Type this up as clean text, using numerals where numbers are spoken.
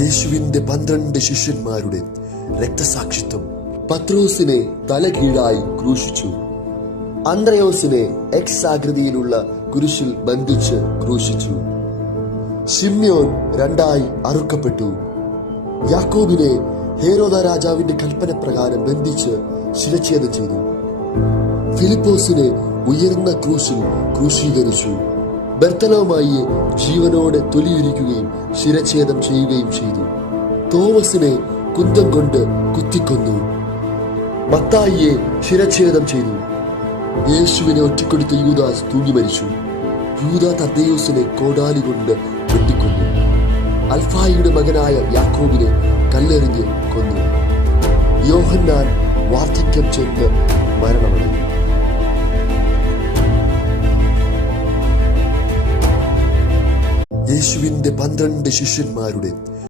യേശുവിന്റെ 12 ശിഷ്യന്മാരുടെ രക്തസാക്ഷിത്വം. പത്രോസിനെ തലകീഴായി ക്രൂശിച്ചു. അന്ത്രയോസിനെ എക്സ് ആകൃതിയിലുള്ള കുരിശിൽ ബന്ധിച്ച് ക്രൂശിച്ചു. ശിമ്യോൻ 2 അറുക്കപ്പെട്ടു. യാക്കോബിനെ ഹേരോദ രാജാവിന്റെ കൽപ്പന പ്രകാരം ബന്ധിച്ച് ശിരച്ഛേദം ചെയ്തു. ഫിലിപ്പോസിനെ ഉയർന്ന ക്രൂശിൽ ക്രൂശീകരിച്ചു. ബർത്തലോമായിയെ ജീവനോടെ തൊലിയുരിക്കുകയും ശിരച്ഛേദം ചെയ്യുകയും ചെയ്തു. തോമസിനെ കുന്തം കൊണ്ട് കുത്തിക്കൊന്നു. മത്തായിയെ ശിരച്ഛേദം ചെയ്തു. യേശുവിനെ ഒറ്റിക്കൊടുത്ത യൂദാസ് തൂങ്ങി മരിച്ചു. യൂദാ തദ്ദെയൂസിനെ കോടാലി കൊണ്ട് വെട്ടിക്കൊന്നു. അൽഫായിയുടെ മകനായ യാക്കോബിനെ കല്ലെറിഞ്ഞ് കൊന്നു. യോഹന്നാൻ വാർദ്ധക്യം ചെന്ന് മരണമടഞ്ഞു. യേശുവിന്റെ 12 ശിഷ്യന്മാരുടെ